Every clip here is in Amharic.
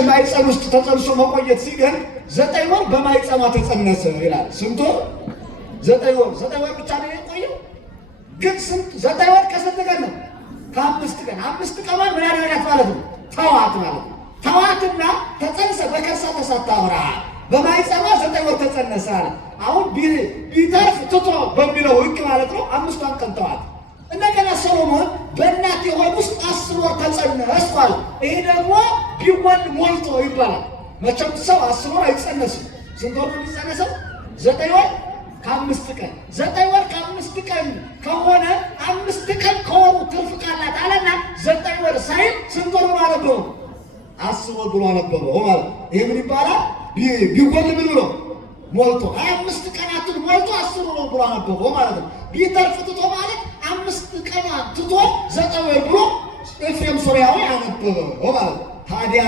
ማይጸን ውስጥ ተጸንሶ መቆየት ሲገን 9 ወር በማይጸኗ ተጸነሰ ይላል። ስንት ወር? 9 ወር። 9 ወር ብቻ ነው የቆየው። ግን ስንት 9 ወር ከስንት ቀን ነው? ከ5 ቀን። 5 ቀኗን ምን ያደረጋት ማለት ነው? ተዋት ማለት ነው። ተዋትና ተጸንሰ በከርሳ ተሳታውራ በማይጸኗ 9 ወር ተጸነሰ አለ። አሁን ቢተርፍ ትቶ በሚለው ሕግ ማለት ነው 5ቷን ቀን ተዋት። እንደገና ሰሎሞን በእናት የሆድ ውስጥ 10 ወር ተጸነስኳል። ይሄ ደግሞ ቢወልድ ሞልቶ ይባላል። መቼም ሰው 10 ወር አይጸነስም። ስንት ወር ነው የሚጸነሰው? 9 ወር ከ5 ቀን። 9 ወር ከ5 ቀን ከሆነ 5 ቀን ከወሩ ትርፍ ቃላት አለና 9 ወር ሳይል ስንት ወር ነው አነበበው? 10 ወር ብሎ አነበበው ማለት ነው። ይሄ ምን ይባላል? ቢወልድ ምን ብሎ ሞልቶ 25 ቀናትን ሞልቶ 10 ወር ብሎ አነበበው ማለት ነው። ቢተርፍ ትቶ ማለት 5 ቀን ትቶ 9 ወር ብሎ ኤፍሬም ሶርያዊ አነበበው ማለት ነው። ታዲያ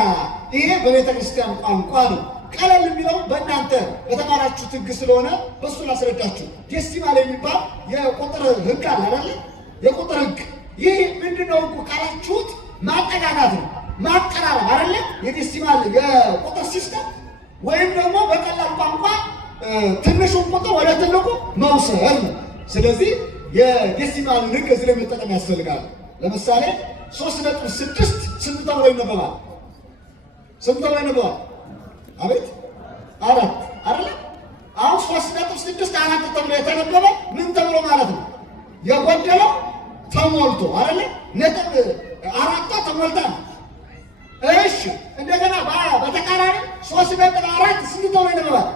ይሄ በቤተ ክርስቲያን ቋንቋ ነው። ቀለል የሚለው በእናንተ በተማራችሁት ሕግ ስለሆነ በሱ ላስረዳችሁ። ዴሲማል የሚባል የቁጥር ሕግ አለ አይደል? የቁጥር ሕግ ይህ ምንድነው ሕጉ ካላችሁት ማጠጋጋት ነው፣ ማቀራረብ አይደል? የዴሲማል የቁጥር ሲስተም ወይም ደግሞ በቀላል ቋንቋ ትንሹን ቁጥር ወደ ትልቁ መውሰድ ነው። ስለዚህ የዴሲማል ሕግ እዚህ ላይ መጠቀም ያስፈልጋል። ለምሳሌ 3.6 ስንት ተብሎ ይነበባል? ስንት ተብሎ ይነበባል? አቤት 4 አይደል? አሁን 3.6 4 ተብሎ የተነበበ ምን ተብሎ ማለት ነው? የጎደለው ተሞልቶ አይደል? ነጥብ 4 ተሞልታ። እሺ እንደገና በተቃራኒ 3.4 ስንት ተብሎ ይነበባል?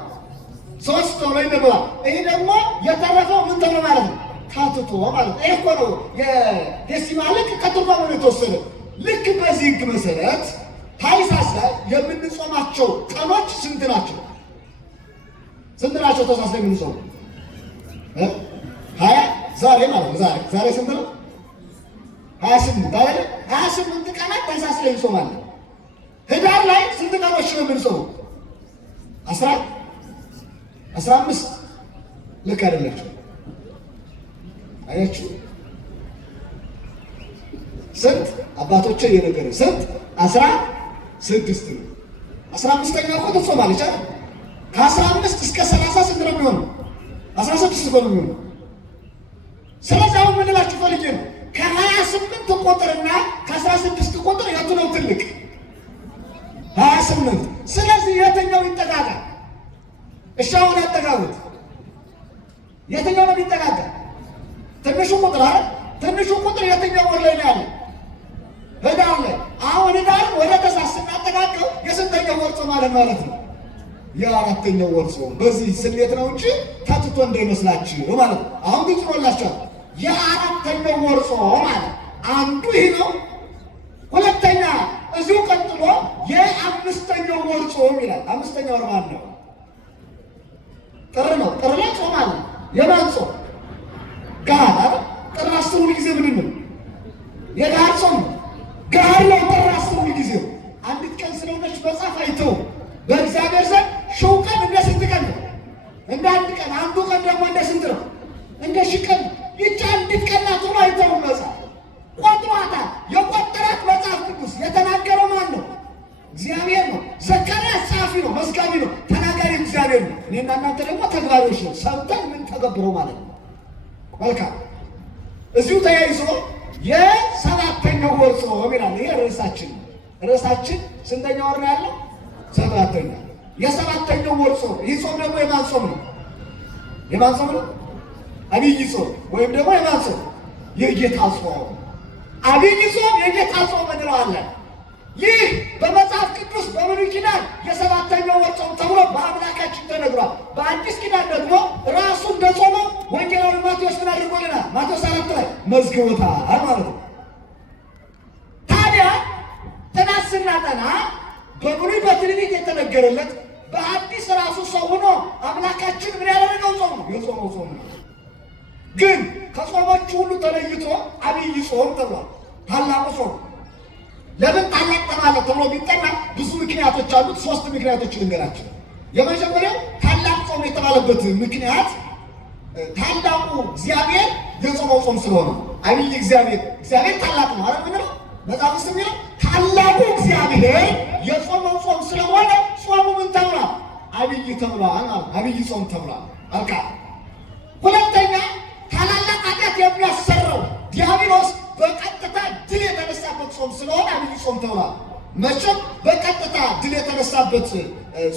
3 ተብሎ ይነበባል። ይሄ ደግሞ የተረፈው ምን ተብሎ ማለት ነው? ታትቶ ማለት ነው። ይሄ እኮ ነው የዴሲማል ሕግ ከትርጓሜ ነው የተወሰደ። ልክ በዚህ ሕግ መሰረት ታኅሳስ ላይ የምንጾማቸው ቀኖች ስንት ናቸው? ስንት ናቸው? ታኅሳስ ላይ የምንጾመው 20 ዛሬ ማለት ነው። ዛሬ ስንት ነው? 28 አይደል? 28 ቀናት ታኅሳስ ላይ እንጾማለን። ህዳር ላይ ስንት ቀኖች ነው የምንጾመው? 15 ልክ አይደላችሁ? አያችሁ? ስንት አባቶቼ የነገሩ ስንት 16 ነው። 15ኛው እኮ ትጾማለች አይደል? ከ15 እስከ 30 ስንት ነው የሚሆነው? 16 ነው የሚሆነው። ስለዚህ አሁን ምን እላችሁ ፈልጌ ነው ከ28 ቁጥርና ከ16 ቁጥር የቱ ነው ትልቅ? 28። ስለዚህ የትኛው ይጠጋጋ? እሺ አሁን ያጠጋጉት የትኛው ነው የሚጠጋጋ? ትንሹ ቁጥር አይደል? ትንሹ ቁጥር የትኛው ወር ላይ ነው ያለው? ህዳር ላይ። አሁን ህዳር ወደ ታኅሳስ ስናጠጋቀው የስንተኛው ወር ጾም ማለት ነው? የ4ኛው ወር ጾም። በዚህ ስሌት ነው እንጂ ተትቶ እንዳይመስላችሁ ማለት ነው። አሁን ግን ጽፎላችኋል። የ4ኛው ወር ጾም ማለት አንዱ ይህ ነው። ሁለተኛ እዚሁ ቀጥሎ የ5ኛው ወር ጾም ይላል። 5ኛው ወር ማለት ነው ጥር ነው። ጥር ላይ ጾም አለ። የማን ጾም? ጋር ጥር 10 ጊዜ ምንድን ነው? የጋር ጾም ጋር ነው። ጥር 10 ጊዜ አንዲት ቀን ስለሆነች መጽሐፍ አይተው በእግዚአብሔር ዘንድ ሺው ቀን እንደ ስንት ቀን ነው? እንደ አንድ ቀን። አንዱ ቀን ደግሞ እንደ ስንት ነው? እንደ ሺህ ቀን። ይህች አንዲት ቀን ናት ብሎ አይተው መጽሐፍ ቆጥሯታል። የቆጠራት መጽሐፍ ቅዱስ የተናገረው ማን ነው? እግዚአብሔር ነው። ዘካርያስ ጸሐፊ ነው፣ መዝጋቢ ነው፣ ተናጋሪ እግዚአብሔር ነው። እኔና እናንተ ደግሞ ተግባሪዎች ነው። ሰምተን ምን ተገብረው ማለት ነው። መልካም። እዚሁ ተያይዞ የ7ኛው ወር ጾም ይላል። ይሄ ርዕሳችን ነው። ርዕሳችን ስንተኛ ወር ነው ያለው? 7ኛ። የ7ኛው ወር ጾም። ይህ ጾም ደግሞ የማን ጾም ነው? የማን ጾም ነው? አብይ ጾም ወይም ደግሞ የማን ጾም? የጌታ ጾም። አብይ ጾም የጌታ ጾም እንለዋለን። ይህ በመጽሐፍ ቅዱስ በብሉይ ኪዳን የ7ኛው ወር ጾም ተብሎ በአምላካችን ተነግሯል። በአዲስ ኪዳን ደግሞ ራሱ እንደጾመው ወንጌላዊ ማቴዎስ ምን አድርጎልናል? ማቴዎስ 4 ላይ መዝግቦታል ማለት ነው። ታዲያ ጥናት ስናጠና በብሉይ በትንቢት የተነገረለት በአዲስ ራሱ ሰው ሆኖ አምላካችን ምን ያደረገው ጾም ነው? የጾመው ጾም ነው። ግን ከጾሞቹ ሁሉ ተለይቶ አብይ ጾም ተብሏል። ታላቁ ጾም ለምን ታላቅ ተባለ ተብሎ ቢጠና ብዙ ምክንያቶች አሉት። 3 ምክንያቶች ልንገራችሁ። የመጀመሪያው ታላቅ ጾም የተባለበት ምክንያት ታላቁ እግዚአብሔር የጾመው ጾም ስለሆነ። አብይ እግዚአብሔር ታላቅ ነው አይደል? ምን ነው መጽሐፍ ውስጥ የሚለው ታላቁ እግዚአብሔር የጾመው ተብሏል። አብይ ጾም ተብሏል። አልካ ሁለተኛ ታላላቅ ኃጢአት የሚያሰራው ዲያብሎስ በቀጥታ ድል የተነሳበት ጾም ስለሆነ አብይ ጾም ተብሏል። መቼም በቀጥታ ድል የተነሳበት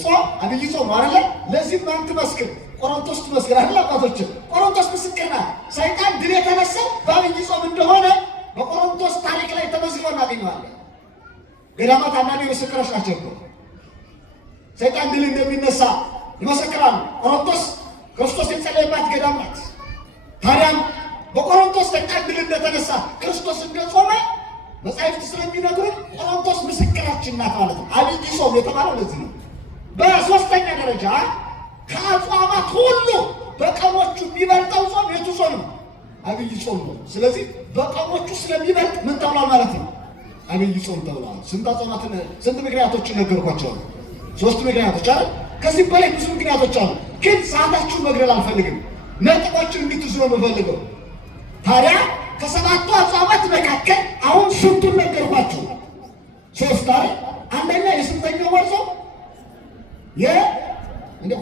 ጾም አብይ ጾም አይደለ? ለዚህ ማን ትመስክር? ቆሮንቶስ ትመስክር አይደል? አባቶች ቆሮንቶስ ምስክር ናት። ሰይጣን ድል የተነሳው በአብይ ጾም እንደሆነ በቆሮንቶስ ታሪክ ላይ ተመዝግቦ እናገኘዋለን። ገዳማት አንዳንድ ምስክሮች ናቸው እኮ ሰይጣን ድል እንደሚነሳ ይመሰክራሉ። ቆሮንቶስ ክርስቶስ የጸለየባት ገዳም ናት። ታዲያም በቆሮንቶስ ሰይጣን ድል እንደተነሳ ክርስቶስ እንደጾመ መጻሕፍት ስለሚነግሩን ቆሮንቶስ ምስክራችን ናት ማለት ነው። አብይ ጾም የተባለው ለዚህ ነው። በሶስተኛ ደረጃ ከአጽዋማት ሁሉ በቀኖቹ የሚበልጠው ጾም የቱ ጾም ነው? አብይ ጾም ነው። ስለዚህ በቀኖቹ ስለሚበልጥ ምን ተብሏል ማለት ነው? አብይ ጾም ተብሏል። ስንት ምክንያቶችን ነገርኳቸው? 3 ምክንያቶች አይደል? ከዚህ በላይ ብዙ ምክንያቶች አሉ፣ ግን ሰዓታችሁን መግደል አልፈልግም። ነጥቦችን እንድትይዙ ነው የምፈልገው። ታዲያ ከሰባቱ አጽዋማት መካከል አሁን ስንቱን ነገርኳችሁ? 3 አይደል? አንደኛ የስንተኛው ወር ጾም?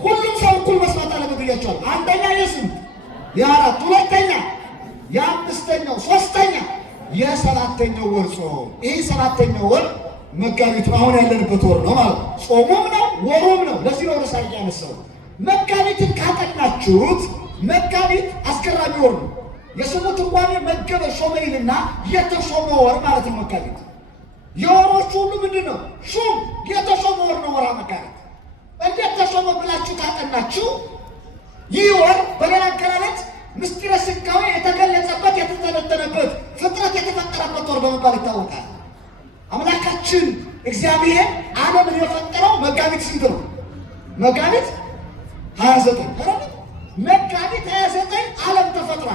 ሁሉም ሰው እኩል መስማት አለበት ብያቸዋል። አንደኛ የስንት? የ4። ሁለተኛ የ5ኛው፣ ሶስተኛ የ7ኛው ወር ጾም። ይህ 7ኛው ወር መጋቢት አሁን ያለንበት ወር ነው ማለት ነው። ጾሙም ነው ወሩም ነው። ለዚህ ነው ርዕሳ ያነሳው። መጋቢትን ካጠናችሁት መጋቢት አስገራሚ ወር ነው። የስሙ ትርጓሜ መገበ ሾመ ይልና የተሾመ ወር ማለት ነው። መጋቢት የወሮቹ ሁሉ ምንድን ነው? ሹም የተሾመ ወር ነው። ወርሃ መጋቢት እንዴት ተሾመ ብላችሁ ካጠናችሁ ይህ ወር በሌላ አገላለጽ ምስጢረ ሥጋዌ የተገለጸበት የተተነተነበት ፍጥረት የተፈጠረበት ወር በመባል ይታወቃል። አምላካችን እግዚአብሔር ዓለምን የፈጠረው መጋቢት ስንት ነው? መጋቢት 29። መጋቢት 29 ዓለም ተፈጥሯ።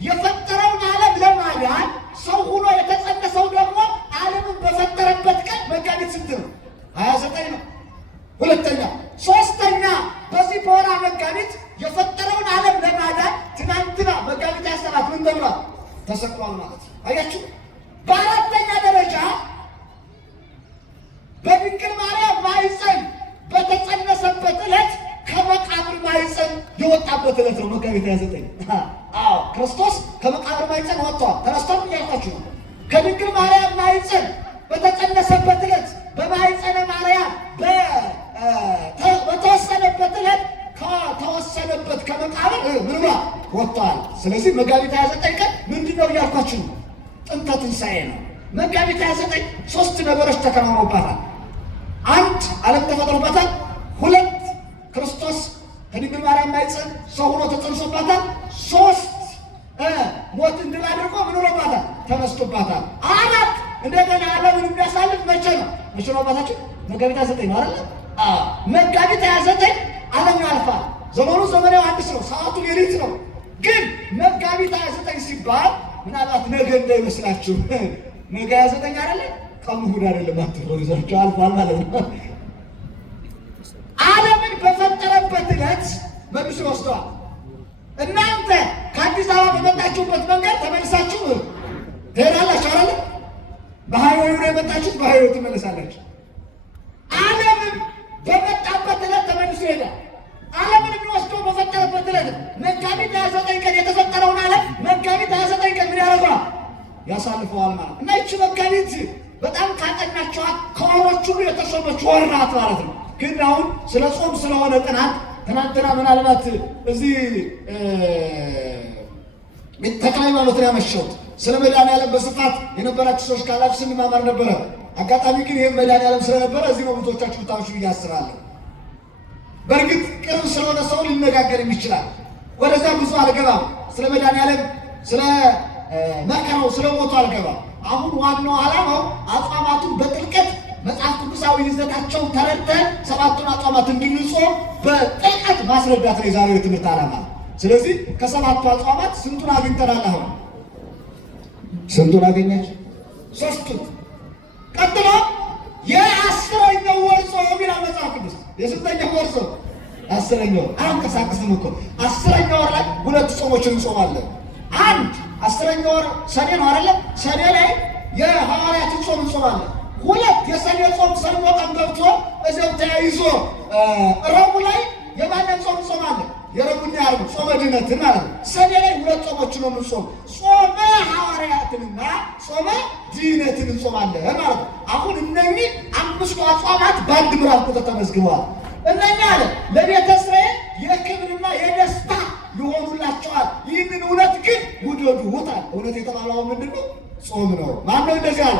የፈጠረውን ዓለም ለማዳን ሰው ሆኖ የተጸነሰው ደግሞ ዓለምን በፈጠረበት ቀን መጋቢት ስንት ነው? 29 ነው። ሁለተኛ ሶስተኛ በዚህ በወርሃ መጋቢት የፈጠረውን ዓለም ለማዳን ትናንትና መጋቢት 27 ምን ተብሏል? ተሰቅሏል ማለት ነው። አያችሁ። በአራተኛ ደረጃ በድንግል ማርያም ማኅፀን በተጸነሰበት ዕለት ከመቃብር ማኅፀን የወጣበት ዕለት ነው መጋቢት 29። አዎ ክርስቶስ ከመቃብር ማኅፀን ወጥቷል። ተነስቷል እያልኳችሁ ነው። ከድንግል ማርያም ማኅፀን በተጸነሰበት ዕለት በማኅፀነ ማርያም በተወሰነበት ዕለት ከተወሰነበት ከመቃብር ምን ብሏል? ወጥቷል። ስለዚህ መጋቢት 29 ቀን ምንድን ነው እያልኳችሁ ነው? ጥንተ ትንሣኤ ነው። መጋቢት 29 3 ነገሮች ተከናውኖባታል። 1 ዓለም ተፈጥሮባታል። 2 ክርስቶስ ከድንግል ማርያም ማኅፀን ሰው ሆኖ ተጸንሶባታል። 3 ሞትን ድል አድርጎ ምን ሆኖባታል? ተነስቶባታል። 4 እንደገና ዓለምን የሚያሳልፍ መቼ ነው? መቼ ነው አባታችን? መጋቢት 29 ነው አይደል? መጋቢት 29 ዓለም ያልፋል። ዘመኑ ዘመነ ዮሐንስ ነው። ሰዓቱ ሌሊት ነው። ግን መጋቢት 29 ሲባል ምናልባት ነገ እንዳይመስላችሁ ነገ 29 አይደለም፣ ቀኑ እሑድ አይደለም አትበሉ። ይዘርቻው አልፏል ማለት ነው። ዓለምን በፈጠረበት ዕለት መልሶ ይወስደዋል። እናንተ ከአዲስ አበባ በመጣችሁበት መንገድ ተመልሳችሁ ትሄዳላችሁ አይደል? በሃይዌዩ ነው የመጣችሁት፣ በሃይዌዩ ትመለሳላችሁ። ዓለምን በመጣበት ዕለት ተመልሶ ይሄዳል። ዓለምን የሚወስደው በፈጠረበት ዕለት መጋቢት 29 ቀን የተፈጠረውን ዓለም መጋቢት 29 ቀን ምን ያደርገዋል? ያሳልፈዋል ማለት እና ይቺ መጋቢት በጣም ካጠናችኋት ከወሮች ሁሉ የተሾመች ወር ናት ማለት ነው። ግን አሁን ስለ ጾም ስለሆነ ትናንትና ምናልባት እዚህ ተክለ ሃይማኖት ነው ያመሸሁት። ስለ መድኃኒዓለም በስፋት የነበራችሁ ሰዎች ካላችሁ ስንማማር ነበረ። አጋጣሚ ግን ይህም መድኃኒዓለም ስለነበረ እዚህ ነው ብዙዎቻችሁ ታውሹ ብዬ አስባለሁ። በእርግጥ ቅርብ ስለሆነ ሰው ሊነጋገርም ይችላል። ወደዛ ብዙ አልገባም። ስለ መድኃኒዓለም ስለ መከራው ስለ ሞቱ አልገባም። አሁን ዋናው ዓላማው አጽዋማቱን በጥልቀት መጽሐፍ ቅዱሳዊ ይዘታቸውን ተረድተን 7ቱን አጽዋማት እንድንጾም በጥልቀት ማስረዳት ነው የዛሬው የትምህርት ዓላማ። ስለዚህ ከ7ቱ አጽዋማት ስንቱን አግኝተናል? አሁን ስንቱን አገኛች? 3ቱን። ቀጥሎ የ10ኛው ወር ጾም ይላል መጽሐፍ ቅዱስ። የስንተኛው ወር ጾም? 10ኛው። አንቀሳቅስም እኮ 10ኛው ወር ላይ 2 ጾሞችን እንጾማለን። 10ኛው ወር ሰኔ ነው አይደለ? ሰኔ ላይ የሐዋርያትን ጾም እንጾማለን። 2 የሰኔ ጾም ሰኞ ቀን ገብቶ እዚያው ተያይዞ ረቡዕ ላይ ጾመ ድነትን ማለት ነው። ሰኔ ላይ ሁለት ጾሞች ነው የምንጾም፣ ጾመ ሐዋርያትንና ጾመ ድነትን እንጾማለን ማለት ነው። አሁን እነኚህ አምስቱ አጽዋማት በአንድ ምዕራፍ ቁጥር ተመዝግበዋል። እነኛ አለ ለቤተ እስራኤል የክብርና የደስታ ይሆኑላቸዋል። ይህንን እውነት ግን ውደዱታል። እውነት የተባለው ምንድን ነው? ጾም ነው። ማነው እንደዚህ አለ?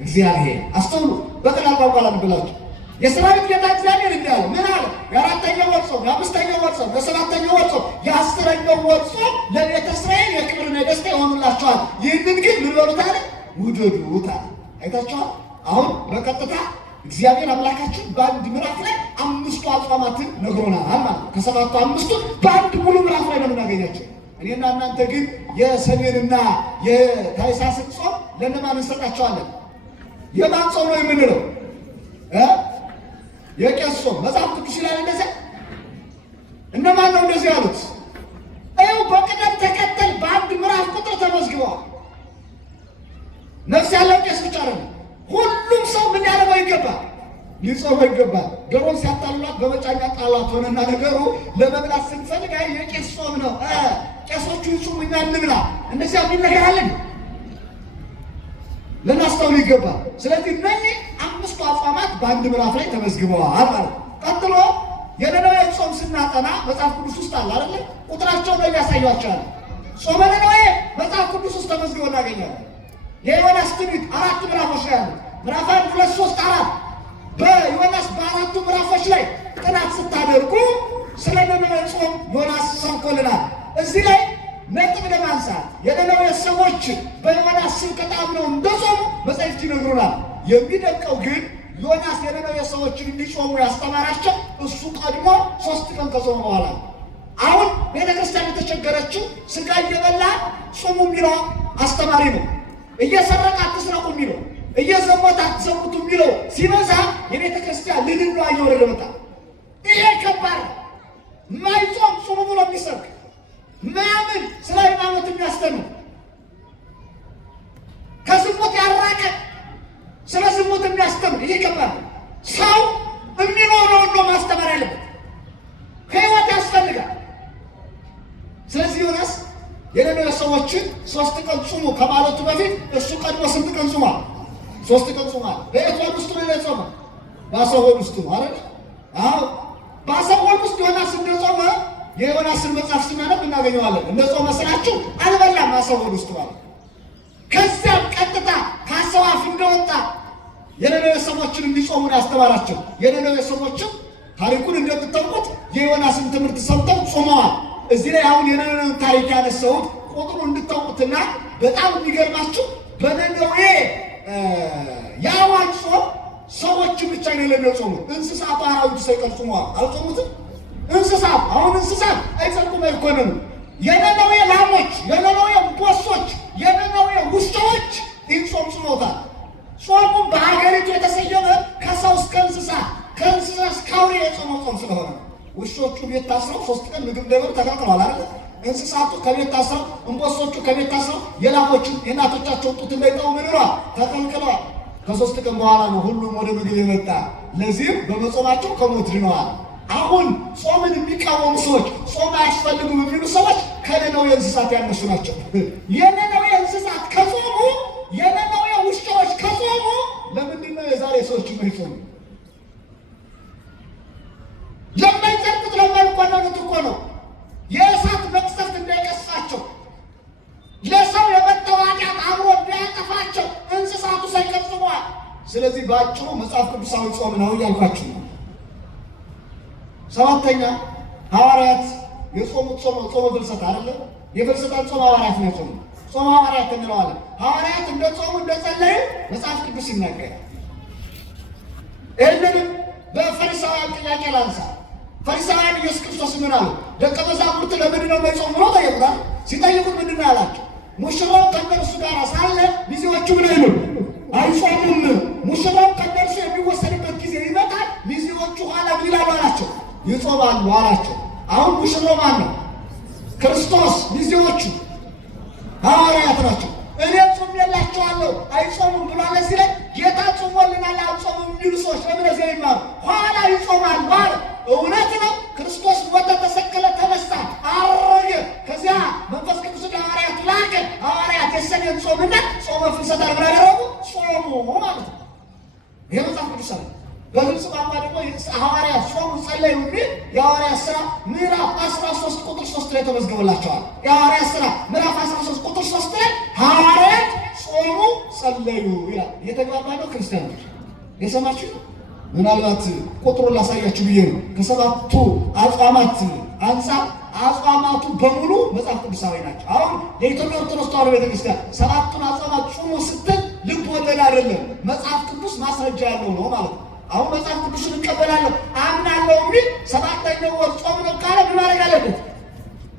እግዚአብሔር። አስተውሉ። በቀላል ቋንቋ ላንብላችሁ። የሰራዊት ጌታ እግዚአብሔር እንዲህ አለ። ምን አለ? የአራተኛው ወር ጾም፣ የአምስተኛው ወር ጾም፣ የሰባተኛው ወር ጾም፣ የአስረኛው ወር ጾም ለቤተ እስራኤል የክብርና የደስታ ይሆኑላቸዋል። ይህንን ግን ምን በሉታል? ውደዱታል። አይታችኋል? አሁን በቀጥታ እግዚአብሔር አምላካችን በአንድ ምዕራፍ ላይ አምስቱ አጽዋማትን ነግሮናል ማለት ነው። ከሰባቱ አምስቱ በአንድ ሙሉ ምዕራፍ ላይ ነው የምናገኛቸው። እኔና እናንተ ግን የሰኔንና የታኅሳስን ጾም ለእነማን እንሰጣቸዋለን? የማን ጾም ነው የምንለው? የቄስ ጾም። መጽሐፍ ቅዱስ ይላል እንደዚያ። እነማን ነው እንደዚህ ያሉት? ይኸው በቅደም ተከተል በአንድ ምዕራፍ ቁጥር ተመዝግበዋል። ነፍስ ያለው ቄስ ብቻ ነው። ሁሉም ሰው ምን ያደርገው ይገባል? ሊጾመው ይገባል። ዶሮን ሲያጣሉላት በመጫኛ ጣሏት ሆነና ነገሩ ለመብላት ስንፈልግ የቄስ ጾም ነው፣ ቄሶቹ ይጹሙ እኛ እንብላ፣ እንደዚያ የሚነገራለን። ልናስተውል ይገባል። ስለዚህ እነዚህ አምስቱ አጽዋማት በአንድ ምዕራፍ ላይ ተመዝግበዋል ማለት ነው። ቀጥሎ የነነዌ ጾም ስናጠና መጽሐፍ ቅዱስ ውስጥ አለ አይደል? ቁጥራቸውን ነው ያሳያቸዋል። ጾመ ነነዌ መጽሐፍ ቅዱስ ውስጥ ተመዝግቦ እናገኛለን። የዮናስ ትንቢት 4 ምዕራፎች ላይ አሉ። ምዕራፍ 1፣ 2፣ 3፣ 4 በዮናስ በአራቱ ምዕራፎች ላይ ጥናት ስታደርጉ ስለ ነነዌ ጾም ዮናስ ሰብኮልናል። እዚህ ላይ ነጥብ ለማንሳት የነነዌ ሰዎች በዮናስ ስብከት አምነው እንደጾሙ መጻሕፍት ይነግሩናል። የሚደንቀው ግን ዮናስ የነነዌ ሰዎችን እንዲጾሙ ያስተማራቸው እሱ ቀድሞ 3 ቀን ከጾሙ በኋላ። አሁን ቤተክርስቲያን የተቸገረችው ስጋ እየበላ ጾሙ የሚለው አስተማሪ ነው። እየሰረቀ አትስረቁ የሚለው፣ እየዘሞተ አትዘሙቱ የሚለው ሲበዛ የቤተ ክርስቲያን ልድኗ እየወረደ መጣ። ይሄ ከባድ ማይጾም ጾሙ ብሎ የሚሰብክ ማያምን ስለ ሃይማኖት የሚያስተምር ከዝሙት ያራቀ ስለ ዝሙት የሚያስተምር ይሄ ከባድ። ሰው የሚኖረውን ነው ማስተማር ያለበት። ከህይወት ያስፈልጋል። ስለዚህ ዮናስ የነነዌ ሰዎችን 3 ቀን ጾሙ ከማለቱ በፊት እሱ ቀድሞ ስንት ቀን ጾሟል? 3 ቀን ጾሟል። በየት ወር ውስጥ ነው የጾመ? በአሰብ ወር ውስጥ ነው አይደል? አዎ፣ በአሰብ ወር ውስጥ ዮናስ እንደጾመ የዮናስን መጽሐፍ ስናነብ እናገኘዋለን። እንደጾመ ስላችሁ አልበላም አሰብ ወር ውስጥ ማለት። ከዚያም ቀጥታ ከአሰብ አፍ እንደወጣ የነነዌ ሰዎችን እንዲጾሙ ያስተማራቸው። የነነዌ ሰዎችም ታሪኩን እንደምታውቁት የዮናስን ትምህርት ሰምተው ጾመዋል። እዚህ ላይ አሁን የነነዌን ታሪክ ያነሳሁት ቁጥሩ እንድታውቁትና በጣም የሚገርማችሁ በነነዌ የአዋጅ ጾም ሰዎች ብቻ ነው የሚጾሙት። እንስሳቱ አራዊቱ ሳይቀር ጾመዋል። አልጾሙትም? እንስሳት አሁን እንስሳት አይጸድቁም፣ አይኮነኑም። የነነዌ ላሞች፣ የነነዌ ቦሶች፣ የነነዌ ውሾች ይህን ጾም ጾመውታል። ጾሙም በሀገሪቱ የተሰየመ ከሰው እስከ እንስሳ፣ ከእንስሳ እስከ አውሬ የጾመው ጾም ስለሆነ ውሾቹ ቤት ታስረው 3 ቀን ምግብ እንዳይበሉ ተከልክለዋል አይደል? እንስሳቱ ከቤት ታስረው፣ እንቦሶቹ ከቤት ታስረው የላሞቹ የእናቶቻቸው ጡት እንዳይጠቡ ምን ብለዋል? ተከልክለዋል። ከ3 ቀን በኋላ ነው ሁሉም ወደ ምግብ የመጣ። ለዚህም በመጾማቸው ከሞት ድነዋል። አሁን ጾምን የሚቃወሙ ሰዎች፣ ጾም አያስፈልጉም የሚሉ ሰዎች ከነነዌ እንስሳት ያነሱ ናቸው። የነነዌ እንስሳት ከጾሙ፣ የነነዌ ውሾች ከጾሙ ለምንድን ነው የዛሬ ሰዎች የማይጾሙ? ለማይጸድቁት ለማይኮነኑት እኮ ነው። የእሳት መቅሰፍት እንዳይቀስፋቸው፣ ለሰው የመጣው ኃጢአት አብሮ እንዳያጠፋቸው እንስሳቱ ሳይቀር ጾመዋል። ስለዚህ በአጭሩ መጽሐፍ ቅዱሳዊ ጾም ነው እያልኳችሁ ነው። 7ኛ ሐዋርያት የጾሙት ጾመ ፍልሰታ አይደለም? የፍልሰታን ጾም ሐዋርያት ነው የጾሙ። ጾመ ሐዋርያት እንለዋለን። ሐዋርያት እንደ ጾሙ እንደጸለዩ መጽሐፍ ቅዱስ ይናገራል። ይህንንም በፈሪሳውያን ጥያቄ ላንሳ። ፈሪሳውያን ኢየሱስ ክርስቶስ ምን አሉ? ደቀ መዛሙርት ለምንድን ነው የማይጾሙ ብለው ጠየቁታል። ሲጠይቁት ምንድን ነው ያላቸው? ሙሽራው ከእነርሱ ጋር ሳለ ሚዜዎቹ ምን አይሉ? አይጾሙም። ሙሽራው ከእነርሱ የሚወሰድበት ጊዜ ይመጣል፣ ሚዜዎቹ ኋላ ምን ይላሉ አላቸው? ይጾማሉ አላቸው። አሁን ሙሽራው ማን ነው? ክርስቶስ። ሚዜዎቹ ሐዋርያት ናቸው። እኔ ጾሜላቸዋለሁ አይጾሙም ብሏል። እዚህ ላይ ጌታ ጾሞልናል አልጾሙም የሚሉ ሰዎች ለምን እዚያ ይማሩ? ኋላ ይጾማሉ አለ። እውነት ነው። ክርስቶስ ሞተ፣ ተሰቀለ፣ ተነሳ፣ በግልጽ ቋንቋ ደግሞ ሐዋርያት ጾሙ ጸለዩ የሚል የሐዋርያት ሥራ ምዕራፍ 13 ቁጥር 3 ላይ ተመዝግቦላቸዋል። የሐዋርያት ሥራ ምዕራፍ 13 ቁጥር 3 ላይ ሐዋርያት ጾሙ ጸለዩ ይላል። እየተግባባ ነው ክርስቲያኖች? የሰማችሁ? ምናልባት ቁጥሩን ላሳያችሁ ብዬ ነው። ከሰባቱ አጽዋማት አንጻር አጽዋማቱ በሙሉ መጽሐፍ ቅዱሳዊ ናቸው። አሁን የኢትዮጵያ ኦርቶዶክስ ተዋሕዶ ቤተክርስቲያን ሰባቱን አጽዋማት ጾሙ ስትል ልብ ወለድ አይደለም፣ መጽሐፍ ቅዱስ ማስረጃ ያለው ነው ማለት ነው። አሁን መጽሐፍ ቅዱስን እንቀበላለሁ አምናለሁ የሚል ሰባተኛው ወር ጾም ነው ካለ ምን ማድረግ አለበት?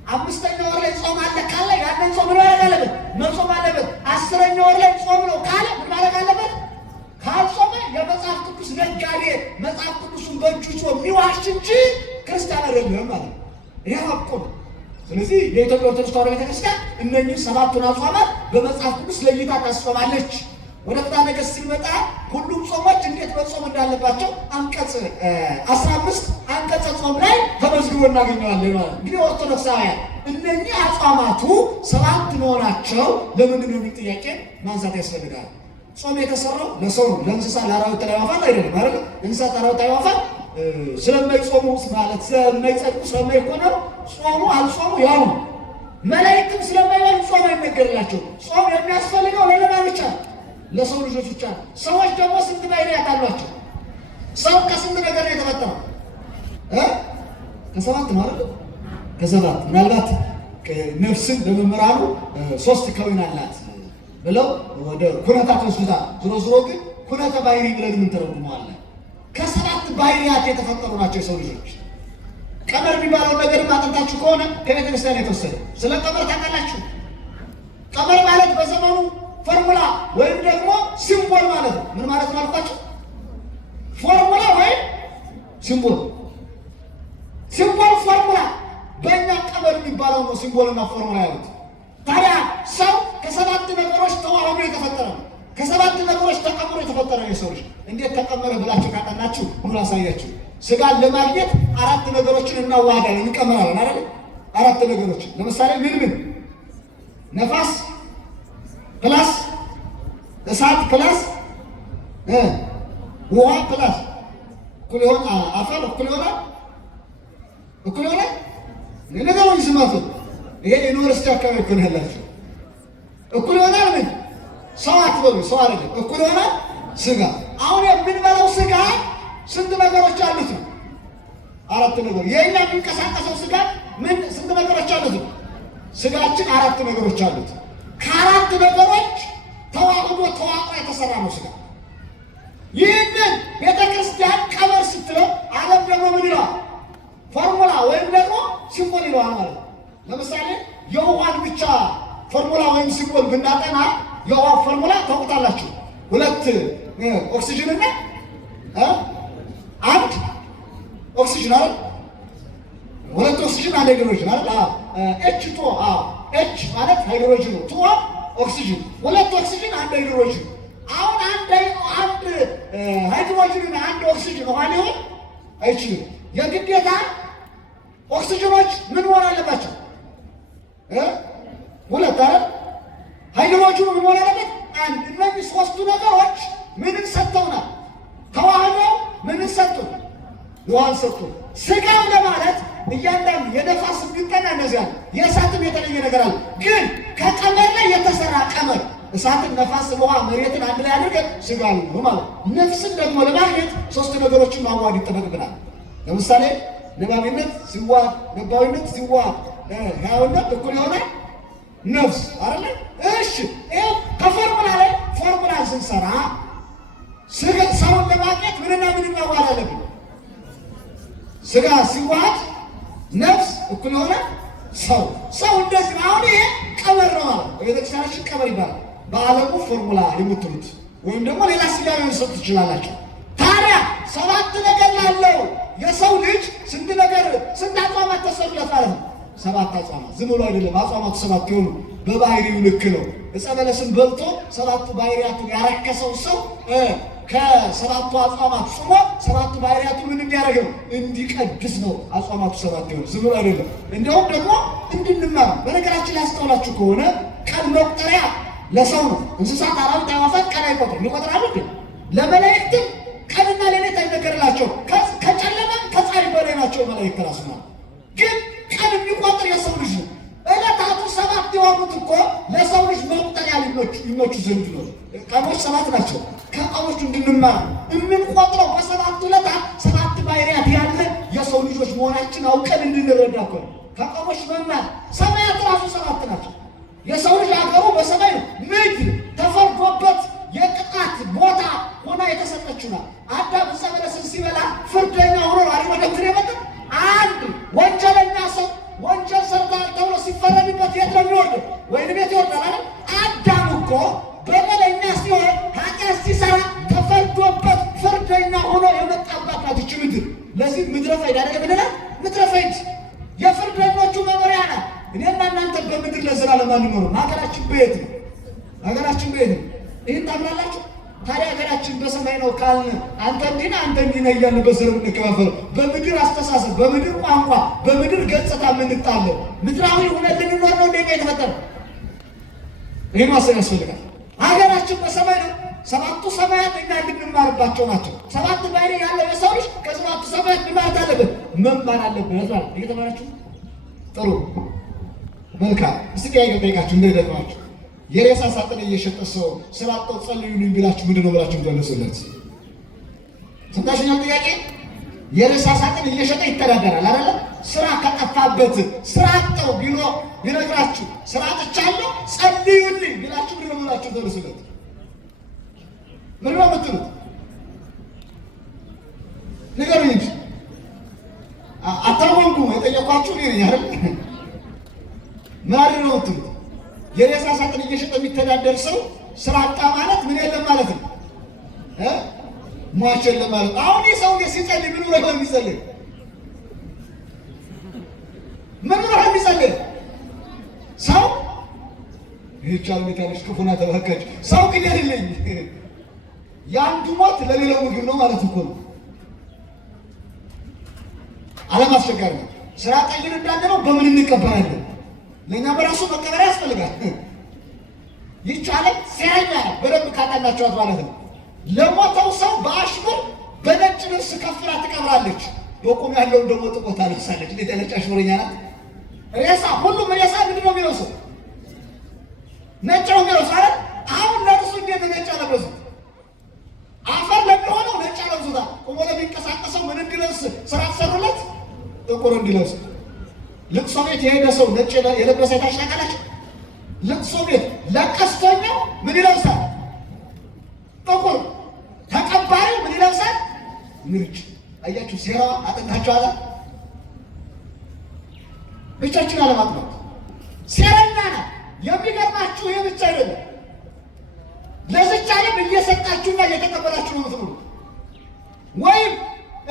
አምስተኛው ወር ላይ ጾም አለ ካለ ያንን ጾም ምን ማድረግ አለበት? መጾም አለበት። አስረኛው ወር ላይ ጾም ነው ካለ ምን ማድረግ አለበት? ካልጾመ የመጽሐፍ ቅዱስ ነጋዴ መጽሐፍ ቅዱስን በእጁ ይዞ የሚዋሽ እንጂ ክርስቲያን አይደለም ማለት ነው። ይህ ሐቁ ነው። ስለዚህ የኢትዮጵያ ኦርቶዶክስ ተዋሕዶ ቤተክርስቲያን እነኚህ ሰባቱን አጽዋማት በመጽሐፍ ቅዱስ ለይታ ታስጾማለች። ወደ ፍትሐ ነገሥት ስንመጣ ሁሉም ጾሞች እንዴት መጾም እንዳለባቸው አንቀጽ 15 አንቀጸ ጾም ላይ ተመዝግቦ እናገኘዋለን ማለት ነው። እንግዲህ ኦርቶዶክሳውያን እነኚህ አጽዋማቱ ሰባት መሆናቸው ለምንድን ነው የሚል ጥያቄ ማንሳት ያስፈልጋል። ጾም የተሰራው ለሰው ነው፣ ለእንስሳ ለአራዊት ለአዕዋፋት አይደለም አይደል? እንስሳት አራዊት አዕዋፋት ስለማይጾሙ ማለት ስለማይጸድቁ ስለማይኮነኑ ጾሙ አልጾሙ ያው ነው። መላእክትም ስለማይበሉ ጾም አይነገርላቸው። ጾም የሚያስፈልገው ለነማን ብቻ? ለሰው ልጆች ብቻ። ሰዎች ደግሞ ስንት ባህሪያት አሏቸው? ሰው ከስንት ነገር ነው የተፈጠረው? ከሰባት ነው አይደል? ከሰባት ምናልባት ነፍስን በመምህራኑ 3 ከዊን አላት ብለው ወደ ኩነታት ወስዱታል። ዞሮ ዞሮ ግን ኩነተ ባህሪ ብለን ምን ተረጉመዋለን? ከሰባት ባህሪያት የተፈጠሩ ናቸው የሰው ልጆች። ቀመር የሚባለው ነገር ማጥንታችሁ ከሆነ ከቤተ ክርስቲያን የተወሰደ። ስለ ቀመር ታውቃላችሁ? ቀመር ማለት በዘመኑ ፎርሙላ ወይም ደግሞ ሲምቦል ማለት ነው። ምን ማለት ነው አልኳችሁ? ፎርሙላ ወይም ሲምቦል። ሲምቦል ፎርሙላ በእኛ ቀመር የሚባለው ነው ሲምቦልና ፎርሙላ ያሉት። ታዲያ ሰው ከሰባት ነገሮች ተዋህዶ የተፈጠረ ነው። ከሰባት ነገሮች ተቀምሮ የተፈጠረ ነው የሰው ልጅ። እንዴት ተቀመረ ብላችሁ ካጠናችሁ ምን አሳያችሁ? ስጋን ለማግኘት 4 ነገሮችን እናዋሃዳለን፣ እንቀመራለን አይደል? 4 ነገሮችን ለምሳሌ ምን ነፋስ ፕላስ እሳት ፕላስ ውሃ ፕላስ እኩል ይሆን አፈር እኩል ይሆናል ነገሩ ይስማቱ። ይሄ ዩኒቨርሲቲ አካባቢ እኮ ነው ያላችሁ። እኩል ይሆናል ምን ሰው አትበሉ፣ ሰው አይደለም። እኩል ይሆናል ስጋ። አሁን የምንበላው ስጋ ስንት ነገሮች አሉት? 4 ነገሮች። የኛ የሚንቀሳቀሰው ስጋ ምን ስንት ነገሮች አሉት? ስጋችን 4 ነገሮች አሉት። ከ4 ነገሮች ተዋህዶ ተዋቅሮ የተሰራ ነው ስጋ። ይህንን ቤተክርስቲያን ቀመር ስትለው ዓለም ደግሞ ምን ይለዋል? ፎርሙላ ወይም ደግሞ ሲምቦል ይለዋል ማለት ነው። ለምሳሌ የውሃን ብቻ ፎርሙላ ወይም ሲምቦል ብናጠና የውሃ ፎርሙላ ታውቁታላችሁ። 2 ኦክሲጅን እና 1 ኦክሲጅን አይደል? 2 ኦክሲጅን 1 ሃይድሮጅን አይደል? H2 ኤች ማለት ሃይድሮጅን ነው። 2 ኦክሲጅን 2 ኦክሲጅን 1 ሃይድሮጅን። አሁን አንድ ሃይድሮጅን እና 1 ኦክሲጅን ውሃ ሊሆን አይችልም። የግዴታ ኦክሲጅኖች ምን መሆን አለባቸው? 2 አይደል? ሃይድሮጅኑ ምን መሆን አለበት? 1። እነዚህ 3ቱ ነገሮች ምንን ሰጥተውናል? ተዋህደው ምንን ሰጡን? ውሃን ሰጡን። ስጋው ለማለት እያንዳንዱ የነፋስ ቢጠና እነዚያ የእሳትም የተለየ ነገር አለ። ግን ከቀመር ላይ የተሰራ ቀመር እሳትን፣ ነፋስን፣ ውሃ፣ መሬትን አንድ ላይ አድርገን ስጋ ነው ማለት። ነፍስን ደግሞ ለማግኘት 3 ነገሮችን ማዋሃድ ይጠበቅብናል። ለምሳሌ ነባቢነት ሲዋሃድ፣ ነባዊነት ሲዋሃድ፣ ሕያውነት እኩል ይሆናል ነፍስ አይደለ? እሺ ይኸው ከፎርሙላ ላይ ፎርሙላ ስንሰራ ሰውን ለማግኘት ምንና ምን ማዋሃድ አለብን? ስጋ ሲዋሃድ ነፍስ እኩል የሆነ ሰው እንደዚህ ነው። አሁን ይሄ ቀመር ነው ማለት ነው። በቤተክርስቲያናችን ቀመር ይባላል። በዓለሙ ፎርሙላ የምትሉት ወይም ደግሞ ሌላ ስያሜ መስጠት ትችላላችሁ። ታዲያ 7 ነገር ላለው የሰው ልጅ ስንት አጽዋማት ተሰሩለት ማለት ነው? 7 አጽዋማት። ዝም ብሎ አይደለም አጽዋማቱ 7 የሆኑ በባህሪው ልክ ነው። ዕፀ በለስን በልቶ 7ቱ ባህሪያቱን ያረከሰው ሰው ከ7ቱ አጽዋማት ጾሞ 7ቱ ባህሪያቱ ምን እንዲያደርግ ነው? እንዲቀድስ ነው። አጽዋማቱ 7 ይሆን ዝም ብሎ አይደለም። እንደውም ደግሞ እንድንማር በነገራችን ላይ አስተውላችሁ ከሆነ ቀን መቁጠሪያ ለሰው ነው። እንስሳት፣ አራዊት፣ አዕዋፋት ቀን አይቆጥሩም። ይቆጥራሉ ግን ለመላእክትም ቀንና ሌሊት አይነገርላቸውም። መላእክት ራሱ ነው። ግን ቀን የሚቆጥር የሰው ልጅ ነው። ዕለታቱ 7 የሆኑት እኮ ለሰው ልጅ መቁጠሪያ ይመቹ ዘንድ ነው። ቀኖች 7 ናቸው። ከቀኖች እንድንማር የምንቆጥረው በ7 ዕለታት 7 ባህሪያት ያለ የሰው ልጆች መሆናችን አውቀን እንድንረዳ እኮ ነው። ከቀኖች መማር ሰማያት ራሱ 7 ናቸው። የሰው ልጅ አገሩ በሰማይ ነው። ምድር ተፈርዶበት የቅጣት ቦታ ሆና የተሰጠችው ናት። አዳም ዕፀ በለስን ሲበላ ፍርደኛ ሆኖ ወደ ምድር የመጣ አንድ ወንጀለኛ ሰው ወንጀል ሰርተሃል ተብሎ ሲፈረድበት የት ነው የሚወርደው? ወይን ቤት ይወርዳል አይደል? አዳም እኮ በደለኛ ሲሆን ኃጢአት ሲሰራ ተፈርዶበት ፍርደኛ ሆኖ የመጣባት ናት ይህች ምድር። ለዚህ ምድረ ፈይድ አይደል ብለናል። ምድረ ፈይድ የፍርደኞቹ መኖሪያ ናት። እኔና እናንተ በምድር ለዘላለም አንኖርም። ሀገራችን በየት ነው? ሀገራችን በየት ነው? ይህን ታምናላችሁ? ታዲያ ሀገራችን በሰማይ ነው ካልን አንተ እንዲህ ነህ አንተ እንዲህ ነህ እያልን በስር የምንከፋፈለው በምድር አስተሳሰብ፣ በምድር ቋንቋ፣ በምድር ገጽታ የምንጣለው ምድራዊ እውነት ልንኖር ነው እንደኛ የተፈጠረ? ይህን ማሰብ ያስፈልጋል። ሀገራችን በሰማይ ነው። 7ቱ ሰማያት እኛ እንድንማርባቸው ናቸው። 7 ባህሪ ያለው የሰው ልጅ ከ7ቱ ሰማያት መማር አለበት፣ መማር አለበት ማለት እየተማራችሁ ጥሩ መልካም። እስቲ ጠይቃችሁ እንደደግማችሁ የሬሳ ሳጥን እየሸጠ ሰው ስላጣው ጸልዩልኝ ቢላችሁ ምንድን ነው ብላችሁ ትመልሱለት? ሰምታችሁኛል? ጥያቄ የሬሳ ሳጥን እየሸጠ ይተዳደራል አይደለ? ስራ ከጠፋበት ስራ አጣው ቢሎ ቢነግራችሁ ስራ አጥቻለሁ ጸልዩልኝ ቢላችሁ ምንድን ነው ብላችሁ ትመልሱለት? ምንድን ነው የምትሉት? ንገሩኝ እንጂ አታወንኩም። የጠየኳችሁ እኔ ነኝ አይደል? ምን አድርገው ነው የምትሉት? የሬሳ ሳጥን እየሸጠ የሚተዳደር ሰው ስራ አጣ ማለት ምን የለም ማለት ነው? ሟች የለም ማለት። አሁን የሰው ሲጸልይ ምን ብሎ ነው የሚጸልይ? ምን ብሎ ነው የሚጸልይ? ሰው ይቻል ለታለሽ ክፉና ተባከች ሰው ግደልልኝ። ያንዱ ሞት ለሌላው ምግብ ነው ማለት እኮ ነው። ዓለም አስቸጋሪ ነው። ስራ ቀይር እንዳንለው በምን እንቀበላለን? ለኛ በራሱ መቀበሪያ ያስፈልጋል። ይቻላል ሴረኛ በደንብ ካጣናቸዋት ማለት ነው። ለሞተው ሰው በአሽሙር በነጭ ልብስ ከፍራ ትቀብራለች። በቁም ያለውን ደግሞ ጥቆ ታነሳለች። እንዴት ያለች አሽሙረኛ ናት! ሬሳ ሁሉም ሬሳ ምንድን ነው የሚለብሰው? ነጭ ነው የሚለብሰው አይደል? አሁን ለእርሱ እንዴት ነጭ አለበሱት? አፈር ለሚሆነው ነጭ አለብሱታል። ቁሞ ለሚንቀሳቀሰው ምን እንዲለብስ ስራ ሰሩለት? ጥቁር እንዲለብስ። ልቅሶ ቤት የሄደ ሰው ነጭ የለበሰ ታሻቃላችሁ? ልቅሶ ቤት ለቀስተኛው ምን ይለብሳል? ጥቁር። ተቀባሪው ምን ይለብሳል? ነጭ። አያችሁ ሴራዋ አጥንታችኋል። ብቻችን አለማጥናት ሴረኛ ናት። የሚገርማችሁ ይህ ብቻ አይደለም። ለዚች ዓለም እየሰጣችሁና እየተቀበላችሁ ነው የምትኖሩ። ወይም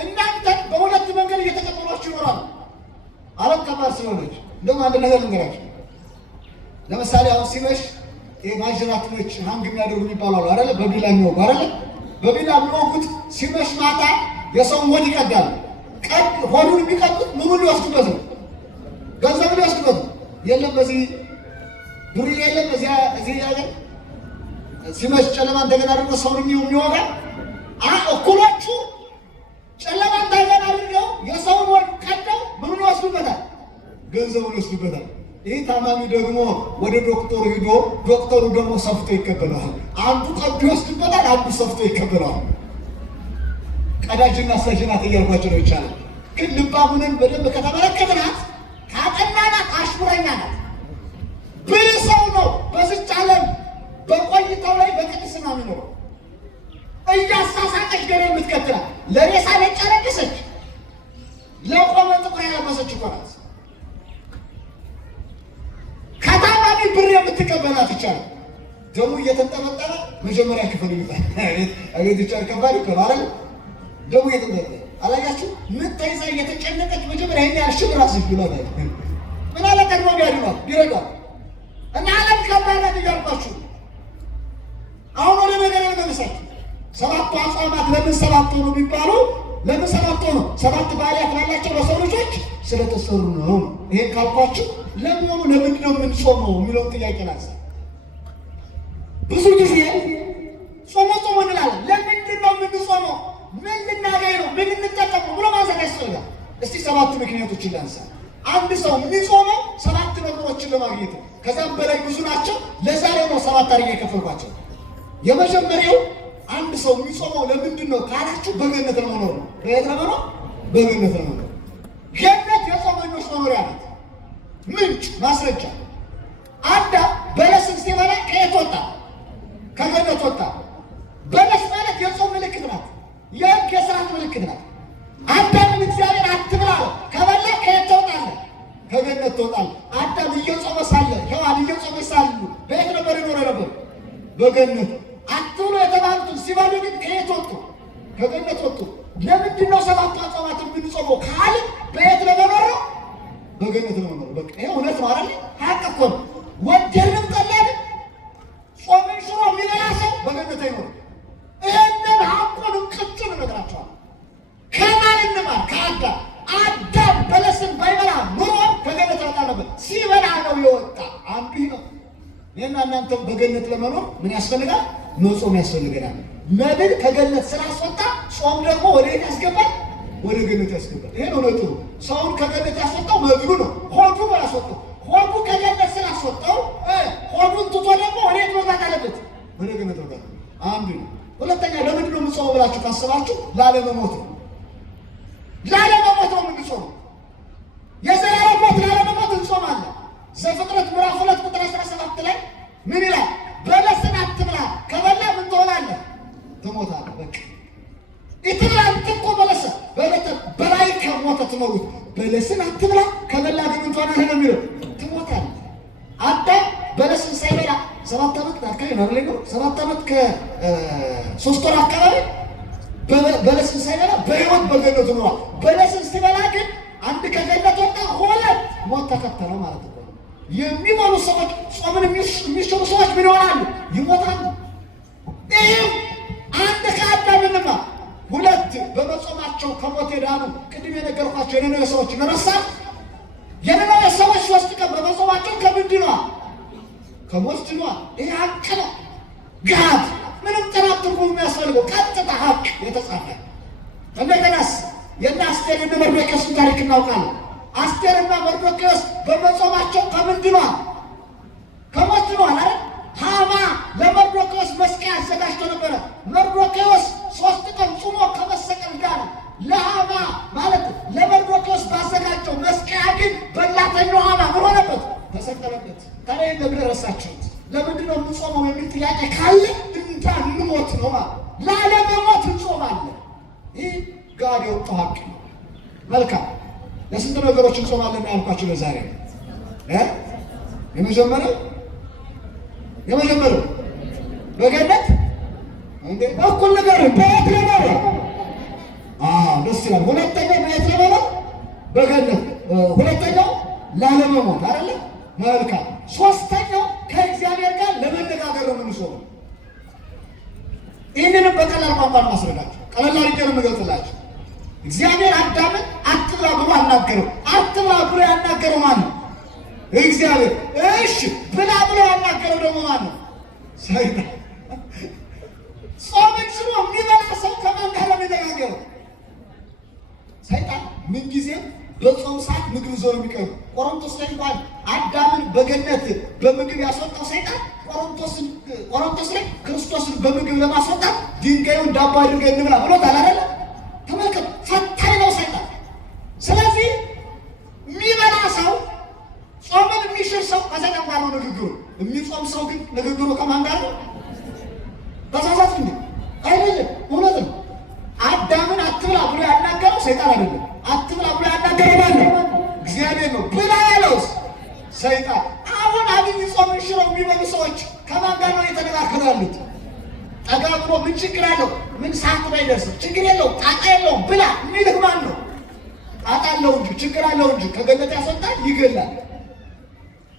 እናንተ በሁለት መንገድ እየተቀበሏችሁ ይኖራሉ። ዓለም ከባድ ስለሆነች እንደውም አንድ ነገር ልንገራችሁ። ለምሳሌ አሁን ሲመሽ ማጅራቶች ሀንግ የሚያደርጉ የሚባሉ አሉ አይደለ? በቢላ የሚወጉ አይደለ? በቢላ የሚወጉት ሲመሽ ማታ የሰውን ሆድ ይቀዳሉ። ሆዱን የሚቀዱት ምኑን ሊወስዱበት ነው? ገንዘብ ሊወስዱበት ነው? የለም በዚህ ዱርዬ የለም እዚህ ሀገር ሲመሽ ጨለማ እንደገና ደግሞ ሰውን የሚወጋ እኩሎቹ ጨለማ እንደገና አድርገው የሰውን ሆድ ቀደው ምኑን ይወስዱበታል? ገንዘቡን ይወስዱበታል። ይህ ታማሚ ደግሞ ወደ ዶክተሩ ሂዶ ዶክተሩ ደግሞ ሰፍቶ ይቀበለዋል። አንዱ ቀዱ ይወስድበታል፣ አንዱ ሰፍቶ ይቀበለዋል። ቀዳጅና ሰጅናት እያልኳቸው ነው። ይቻላል ግን ልባሙንን በደንብ ከተመለከትናት ካጠናናት አሽሙረኛ ናት። ብልህ ሰው ነው በዚች ዓለም በቆይታው ላይ በቅድስና የሚኖረው። እያሳሳቀች ገና የምትከትላት ለሬሳ ነጭ ያለበሰች ለቆመ ጥቁር ያለበሰች እኮ ናት። ከታማሚ ብር የምትቀበላት ይቻላል። ደሙ እየተንጠበጠበ መጀመሪያ ክፍል ይባል አቤት ይቻል ከባድ ይባላል። ደሙ እየተንጠበጠበ አላያችሁ? ምን ተይዛ እየተጨነቀች መጀመሪያ ይሄን ያህል ሽብር አስብ ይሏታል። ምን አለ ቀድሞ ቢያድኗት ቢረዷት እና ዓለም ከባድ ናት እያልኳችሁ። አሁን ወደ ነገር ያልመለሳችሁ ሰባቱ አጽዋማት ለምን ሰባት ሆኑ ቢባሉ ለምን ሰባት ሆኑ? ሰባት ባህሪያት ባላቸው ለሰው ልጆች ስለተሰሩ ነው። ይሄን ካልኳችሁ ለምኑ ለምንድን ነው የምንጾመው የሚለውን ጥያቄ ናት። ብዙ ጊዜ ጾሞ እንላለን። ለምንድን ነው የምንጾመው? ምን ልናገኝ ነው? ምን እንጠቀም ብሎ ማዘጋጅ ያስፈልጋል። እስቲ 7 ምክንያቶችን ላንሳ። አንድ ሰው የሚጾመው 7 ነገሮችን ለማግኘት ነው። ከዛም በላይ ብዙ ናቸው። ለዛሬ ነው 7 አድርጌ የከፈልኳቸው። የመጀመሪያው አንድ ሰው የሚጾመው ለምንድን ነው ካላችሁ በገነት ለመኖር ነው። በየት ለመኖር? በገነት ለመኖር። ገነት የጾመኞች መኖሪያ ናት። ምንጭ ማስረጃ። አዳም በለስን ሲበላ ከየት ወጣ? ከገነት ወጣ። በለስ ማለት የጾም ምልክት ናት። የሕግ የሥርዓት ምልክት ናት። አዳምን እግዚአብሔር አትብላ አለው። ከበላ ከየት ትወጣለህ? ከገነት ትወጣለህ። አዳም እየጾመ ሳለ ሔዋን እየጾመ ሳሉ በየት ነበር ይኖረ ነበር? በገነት። አትብሎ የተባሉትን ሲበሉ ግን ከየት ወጡ? ከገነት ወጡ። ለምንድን ነው 7 አጽዋማት የምንጾመው ካል በየት ለመኖር ነው? በገነት ለመኖር። በቃ ይሄ እውነት ነው አይደል? ሀቅ እኮ ነው። ወደድንም ጠላንም ጾምን ሽሮ የሚበላ ሰው በገነት አይኖርም። ይህንን ሀቁን ቅጭን እነግራቸዋለሁ። ከማን እንማር? ከአዳም። አዳም በለስን ባይበላ ኑሮ ከገነት ያወጣ ነበር። ሲበላ ነው የወጣ። አንዱ ነው። እኔና እናንተም በገነት ለመኖር ምን ያስፈልጋል? መጾም ያስፈልገናል። መብል ከገነት ስላስወጣ ጾም ደግሞ ወደ የት ያስገባል? ወደ ገነት ያስገባል። ይሄን እውነቱ ነው። ሰውን ከገነት ያስወጣው መብሉ ነው። ሆዱ ነው ያስወጣው። ሆዱ ከገነት ስላስወጣው ሆዱን ትቶ ደግሞ ወደ የት መውጣት አለበት? ወደ ገነት መውጣት። አንዱ ነው። ሁለተኛ ለምንድን ነው የምንጾመው ብላችሁ ካሰባችሁ ላለመሞት ነው። ላለመሞት ነው የምንጾመው። የዘላለም ሞት ላለመሞት እንጾማለን። ዘፍጥረት ምዕራፍ 2 ቁጥር 17 ላይ ምን ይላል? በለስን አትብላ፣ ከበላ ምን ትሆናለህ? ትሞታለህ። በቃ ኢትብላ እንትቆ በለስ በላይ ከሞተ ትሞት። በለስን አትብላ፣ ከበላ ግን ምን ትሆናለህ ነው የሚለው? ትሞታለህ። አዳም በለስን ሳይበላ 7 ዓመት አካባቢ ነው አይደል? 7 ዓመት ከ3 ወር አካባቢ በለስን ሳይበላ በሕይወት በገነት ኖሯል። በለስን ሲበላ ግን አንድ ከገነት ወጣ፣ ሁለት ሞት ተከተለ ማለት ነው። የሚሞሉ ሰዎች ጾምን የሚሽሩ ሰዎች ምን ይሆናሉ? ይሞታሉ። ይህም አንድ ከአዳም እንማር። ሁለት በመጾማቸው ከሞት የዳኑ ቅድም የነገርኳቸው የነነዌ ሰዎች ነረሳ። የነነዌ ሰዎች 3 ቀን በመጾማቸው ከምን ድነዋል? ከሞት ድነዋል። ይህ ሀቅ ነው። ጋድ ምንም ጥናት ትርጉም የሚያስፈልገው ቀጥታ ሀቅ የተጻፈ። እንደገናስ የእነ አስቴር የእነ መርዶክዮስን ታሪክ እናውቃለን። አስቴርና መርዶክዮስ በመጾማቸው ከምን ድነዋል? ከሞት ድነዋል አይደል? ሐማ ለመርዶክዮስ መስቀያ አዘጋጅቶ ነበረ። መርዶክዮስ 3 ቀን ጾሞ ከመሰቀል ጋር ለሐማ ማለት ለመርዶክዮስ ባዘጋጀው መስቀያ ግን በላተኛው ሐማ ምን ሆነበት? ተሰቀለበት። ታዲያ ለምን ረሳችሁት? ለምንድን ነው የምንጾመው የሚል ጥያቄ ካለ እንዳንሞት ነው ማለት። ላለመሞት እንጾማለን። ይህ ጋር የወጣው ሀቅ ነው። መልካም። ለስንት ነገሮች እንጾማለን ያልኳችሁ ለዛሬ የመጀመሪያው በገነት እንዴ እኩል ነገር በየት ለመኖር ደስ ይላል። ሁለተኛው በየት ለመኖር? በገነት። ሁለተኛው ላለመሞት አይደለ? መልካም። ሶስተኛው ከእግዚአብሔር ጋር ለመነጋገር ነው የምንጾመው። ይህንንም በቀላል ቋንቋ ነው ማስረዳችሁ። ቀለል አድርጌ ነው የምገልጽላችሁ። እግዚአብሔር አዳምን አትብላ ብሎ አናገረው። አትብላ ብሎ ያናገረው ማን ነው? እግዚአብሔር። እሺ ብላ ብሎ ያናገረው ደግሞ ማን ነው? ሰይጣን። ጾምን ሽሮ የሚበላ ሰው ከማን ጋር ነው የሚነጋገረው? ሰይጣን ምንጊዜም በጾም ሰዓት ምግብ ይዞ ነው የሚቀርብ። ቆሮንቶስ ላይ እንኳን አዳምን በገነት በምግብ ያስወጣው ሰይጣን ቆሮንቶስ ላይ ክርስቶስን በምግብ ለማስወጣት ድንጋዩን ዳቦ አድርገን እንብላ ብሎታል አይደለ? ተመልከቱ፣ ፈታኝ ነው ሰይጣን። ስለዚህ የሚበላ ሰው ጾምን የሚሽር ሰው ከሰይጣን ጋር ነው ንግግሩ። የሚጾም ሰው ግን ንግግሩ ከማን ጋር ነው? ተሳሳት እንዴ? አይደለም፣ እውነት ነው። አዳምን አትብላ ብሎ ያናገረው ሰይጣን አይደለም። አትብላ ብሎ ያናገረው ማን ነው? እግዚአብሔር ነው። ብላ ያለውስ ሰይጣን። አሁን አብይ ጾምን ሽረው የሚበሉ ሰዎች ከማን ጋር ነው የተነጋገሩ ያሉት? ጠጋ ብሎ ምን ችግር አለው? ምን ሰዓት ላይ ደርሰው ችግር የለውም ጣጣ የለውም ብላ የሚልህ ማን ነው? ጣጣ አለው እንጂ ችግር አለው እንጂ ከገነት ያስወጣል ይገላል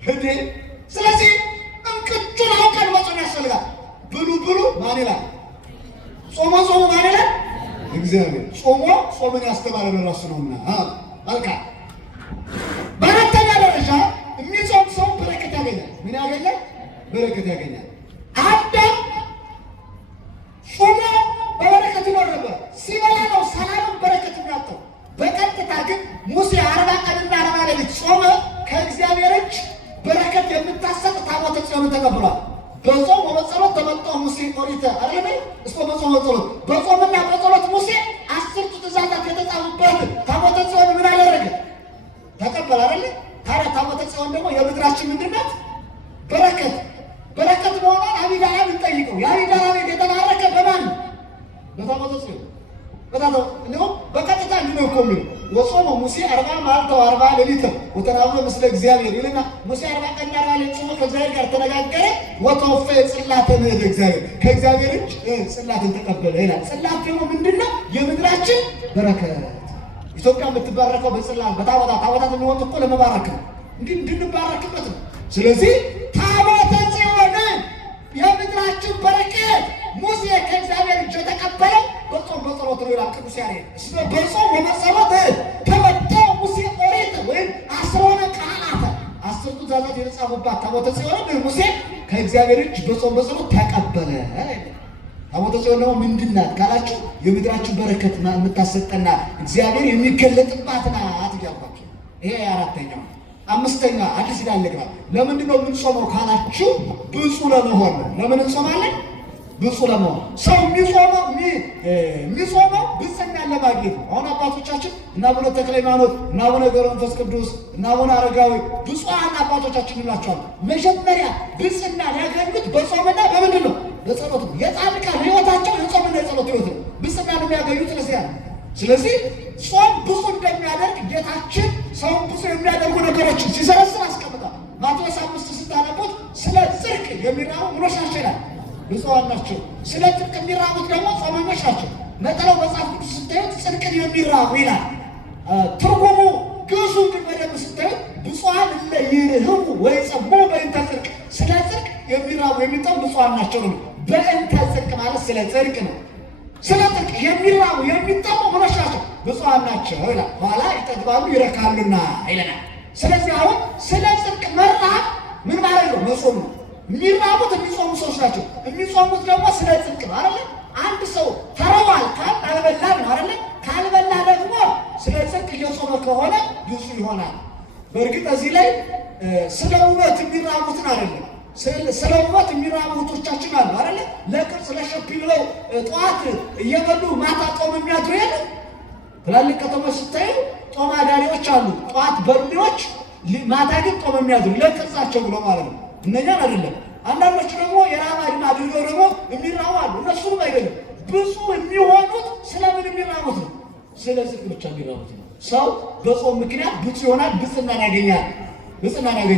እንዴ። ስለዚህ እንቅጩን አውቀን መጾም ያስፈልጋል። ብሉ ብሉ ማን ይላል? ጾሞ ማን ይላል? እግዚአብሔር። ጾሞ ጾምን ያስተማረ ራሱ ነውና። መልካም። በአራተኛ ደረጃ የሚጾም ሰው በረከት ያገኛል። ምን ያገኛል? በረከት ያገኛል። አዳም ጾሞ በበረከት ይኖር ነበር። ሲበላ ነው ሰላምን በረከት የሚያጣው። በቀጥታ ግን ጽዮንን ተቀብሏል። በጾም ወበጸሎት ተመጠው ሙሴ ኦሪት አይደል? እስከ በጾም ወበጸሎት በጾምና በጸሎት ሙሴ 10ቱ ትእዛዛት የተጻፉበት ታቦተ ጽዮን ምን አደረገ? ተቀበለ አይደል? ታዲያ ታቦተ ጽዮን ደግሞ የምድራችን ምንድን ናት? በረከት መሆኗን አቢዳራ ብንጠይቀው የአቢዳራ ቤት የተባረከ በማን ነው? በታቦተ ጽዮን። በቀጥታ እንዲህ ነው እኮ የሚለው ወጾመ ሙሴ 40 መዓልተ ወ40 ሌሊተ ወተናብሎ ምስለ እግዚአብሔር ይልና ሙሴ 40 ቀንና 40 ሌሊት ጾሞ ከእግዚአብሔር ጋር ተነጋገረ። ወተወፈ ጽላተ ምድር እግዚአብሔር ከእግዚአብሔር እጅ ጽላትን ተቀበለ ይላል። ጽላት ደግሞ ምንድነው? የምድራችን በረከት። ኢትዮጵያ የምትባረከው በጽላት ታቦታት የሚወጡ እኮ ለመባረክ ነው፣ እንድንባረክበት ነው። ስለዚህ ታቦተ ጽዮን የምድራችን በረከት ሙሴ ከእግዚአብሔር እጅ የተቀበለው በጾም በጸሎት ነው ይላል ቅዱስ ያሬድ። በጾም በጸሎት ተመጠው ሙሴ ኦሪት ወይም 10 ቃላት 10ቱ ትእዛዛት የተጻፉባት ታቦተ ጽዮን ሙሴ ከእግዚአብሔር እጅ በጾም በጸሎት ተቀበለ። ታቦተ ጽዮን ደግሞ ምንድን ናት ካላችሁ የምድራችን በረከት የምታሰጠና እግዚአብሔር የሚገለጥባት ናት እያልኳቸው። ይሄ አራተኛው። አምስተኛ አዲስ ኪዳን ልግባ። ለምንድን ነው የምንጾመው ካላችሁ ብፁዕ ለመሆን ነው። ለምን እንጾማለን? ብፁዕ ለመሆን። ሰው የሚጾመው ብፅዕናን ለማግኘት ነው። አሁን አባቶቻችን እና አቡነ ተክለ ሃይማኖት እና አቡነ ገብረ መንፈስ ቅዱስ እና አቡነ አረጋዊ ብፁዓን አባቶቻችን እንላቸዋለን። መጀመሪያ ብፅዕናን ያገኙት በጾምና በምንድን ነው? በጸሎት ነው። የጻድቃን ሕይወታቸው የጾምና የጸሎት ሕይወት ነው። ብፅዕናን የሚያገኙት ለዚያ ነው። ስለዚህ ጾም ብፁዕ እንደሚያደርግ ጌታችን ሰውን ብፁዕ የሚያደርጉ ነገሮችን ሲሰረስር አስቀምጧል። ማቴዎስ 5 ስታነቡት ስለ ጽድቅ የሚራቡ ምኖች ናቸው ይላል፣ ብፁዓን ናቸው። ስለ ጽድቅ የሚራቡት ደግሞ ጾመኞች ናቸው። ነጠላው መጽሐፍ ቅዱስ ስታዩት ጽድቅን የሚራቡ ይላል። ትርጉሙ ግዙ ግን በደንብ ስታዩት ብፁዓን እለ ይርህቡ ወይጸሙ በእንተ ጽድቅ፣ ስለ ጽድቅ የሚራቡ የሚጠሙ ብፁዓን ናቸው ነው። በእንተ ጽድቅ ማለት ስለ ጽድቅ ነው። ስለ ጽድቅ የሚራቡ የሚጠሙ ምኖች ናቸው? ብፁዓን ናቸው ይላል። ኋላ ይጠግባሉ ይረካሉና ይለናል። ስለዚህ አሁን ስለ ጽድቅ መራብ ምን ማለት ነው? መጾም ነው። የሚራቡት የሚጾሙ ሰዎች ናቸው። የሚጾሙት ደግሞ ስለ ጽድቅ ነው አይደለ? አንድ ሰው ተረዋል ካል አልበላም ነው አይደለ? ካልበላ ደግሞ ስለ ጽድቅ እየጾመ ከሆነ ብፁዕ ይሆናል። በእርግጥ እዚህ ላይ ስለ ውበት የሚራቡትን አይደለም፣ ስለ ውበት የሚራቡ እህቶቻችን አሉ አይደለ? ለቅርጽ ለሸፒ ብለው ጠዋት እየበሉ ማታ ጾም የሚያድሩ የለ? ትላልቅ ከተሞች ስታዩ ጾም አዳሪዎች አሉ። ጠዋት በርሌዎች፣ ማታ ግን ጾም የሚያድሩ ለቅርጻቸው ብሎ ማለት ነው። እነኛን አይደለም። አንዳንዶቹ ደግሞ የራብ አድማ አድርገው ደግሞ የሚራቡ አሉ። እነሱንም አይደለም። ብፁዕ የሚሆኑት ስለምን የሚራቡት ነው? ስለ ጽድቅ ብቻ የሚራቡት ነው። ሰው በጾም ምክንያት ብፁዕ ይሆናል፣ ብፅዕናን ያገኛል።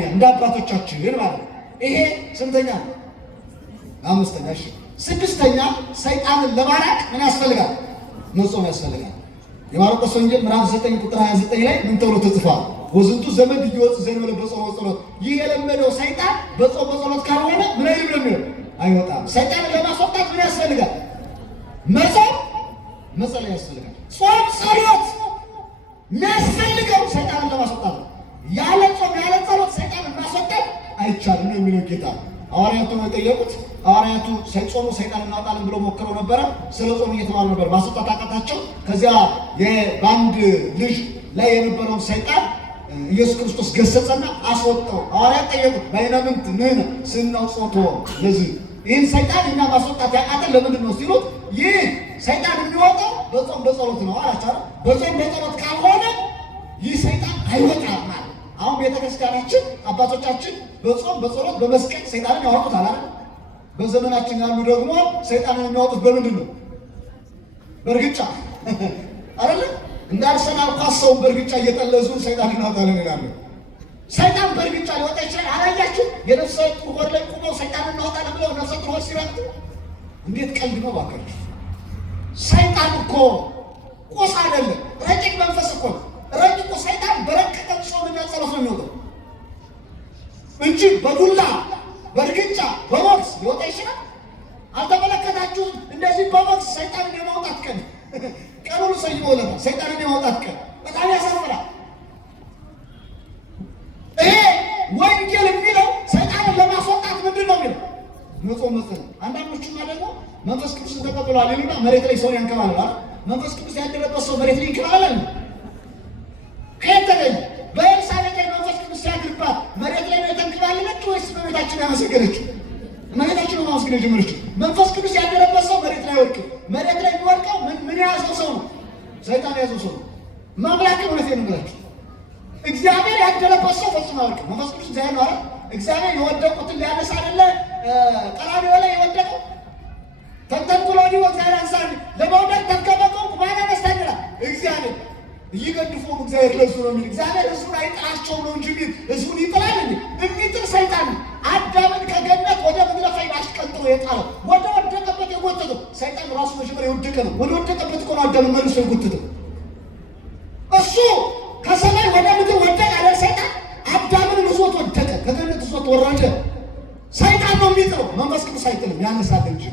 እንደ አባቶቻችን ማለት ነው። ይሄ ስንተኛ ነው? አምስተኛ። እሺ፣ ስድስተኛ ሰይጣንን ለማራቅ ምን ያስፈልጋል? መጾም ያስፈልጋል። የማርቆስ ወንጌል ምዕራፍ 9 ቁጥር 29 ላይ ምን ተብሎ ተጽፏል? ወዝንቱ ዘመድ ይወጽ ዘንበለ በጾም ወጸሎት። ይህ የለመደው ሰይጣን በጾም በጸሎት ካልሆነ ምን አይልም ነው የሚለው? አይወጣም። ሰይጣንን ለማስወጣት ምን ያስፈልጋል? መጾም መጸለይ ያስፈልጋል። ጾም ጸሎት የሚያስፈልገው ሰይጣንን ለማስወጣት ነው። ያለ ጾም ያለ ጸሎት ሰይጣንን ማስወጣት አይቻልም ነው የሚለው ጌታ። ሐዋርያቱ ነው የጠየቁት። ሐዋርያቱ ሳይጾሙ ሰይጣን እናውጣለን ብለው ሞክረው ነበረ። ስለ ጾም እየተማሩ ነበር። ማስወጣት አቃታቸው። ከዚያ በአንድ ልጅ ላይ የነበረውን ሰይጣን ኢየሱስ ክርስቶስ ገሰጸና አስወጣው። ሐዋርያት ጠየቁት፣ ባይነምንት ምን ስናውጾቶ ለዚህ ይህን ሰይጣን እኛ ማስወጣት ያቃተን ለምንድን ነው ሲሉት፣ ይህ ሰይጣን የሚወጣው በጾም በጸሎት ነው አላቸው። በጾም በጸሎት ካልሆነ ይህ ሰይጣን አይወጣም ማለት። አሁን ቤተክርስቲያናችን አባቶቻችን በጾም በጸሎት በመስቀል ሰይጣንን ያወጡታል አይደል? በዘመናችን ያሉ ደግሞ ሰይጣንን የሚያወጡት በምንድን ነው? በእርግጫ አይደል? እንደ አርሰናል ኳስ ሰውን በእርግጫ እየጠለዙ ሰይጣን እናወጣለን ይላሉ። ሰይጣን በእርግጫ ሊወጣ ይችላል። አላያችሁ? የነፍሰ ጡር ሆድ ላይ ቁመው ሰይጣን እናወጣለን ብለው ነፍሰ ጡር ሆድ ሲረግጡ እንዴት ቀልድ ነው ባካችሁ! ሰይጣን እኮ ቁስ አይደለም፣ ረቂቅ መንፈስ እኮ ነው። ረቂቁ ሰይጣን በረቀቀ ጾምና ጸሎት ነው የሚወጣው እንጂ በዱላ በእርግጫ በቦክስ ሊወጣ ይችላል? አልተመለከታችሁም? እንደዚህ በቦክስ ሰይጣንን የማውጣት ቀኑ ሰይሞለታ ሰይጣንን የማውጣት ቀን በጣም ያሳፍራል። ይሄ ወንጌል የሚለው ሰይጣንን ለማስወጣት ምንድን ነው የሚለው? መጾም መጸለይ። አንዳንዶቹማ ደግሞ መንፈስ ቅዱስን ተቀብለዋል ይሉና መሬት ላይ ሰው ያንከባልላል። መንፈስ ቅዱስ ያደረበት ሰው መሬት ላይ ይንከባልላል። ከየት ተገኘ? በኤልሳቤጥ ላይ መንፈስ ቅዱስ ሲያድርባት መሬት ላይ ነው የተንከባለለች ወይስ በቤታችን ያመሰገነችው? እመቤታችን ነው ማመስገን የጀመረችው። መንፈስ ቅዱስ ያደረበት ሰው መሬት ላይ አይወድቅም። መሬት ላይ የሚወድቀው ምን የያዘው ሰው ነው? ሰይጣን የያዘው ሰው ነው። ማምላክ እውነቴን ነው የምላችሁ። እግዚአብሔር ያደረበት ሰው ፈጽሞ አይወድቅም። መንፈስ ቅዱስ እግዚአብሔር ነው አይደል? እግዚአብሔር የወደቁትን ሊያነሳ አይደለ ቀራንዮ ላይ የወደቀው ተንተንኩሎ ዲሞ እግዚአብሔር አንሳን ለመውደቅ ተከበቀው ማን ያነሳኛል? እግዚአብሔር ይገድፎም እግዚአብሔር ለሱ ነው የሚል እግዚአብሔር ህዝቡን አይጥላቸው ነው እንጂ ህዝቡን ይጥላል እንዴ? የሚጥል ሰይጣን አዳምን ከገነት ወደ ምድረ ፈይዳ አሽቀንጥሮ የጣለው ወደ ወደቀበት የጎተተው ሰይጣን ራሱ መጀመሪያ የወደቀ ነው። ወደ ወደቀበት እኮ ነው አዳምን መልሶ የጎተተው። እሱ ከሰማይ ወደ ምድር ወደቀ አይደል? ሰይጣን አዳምን ይዞት ወደቀ፣ ከገነት ይዞት ወረደ። ሰይጣን ነው የሚጥለው፣ መንፈስ ቅዱስ አይጥልም፣ ያነሳል እንጂ።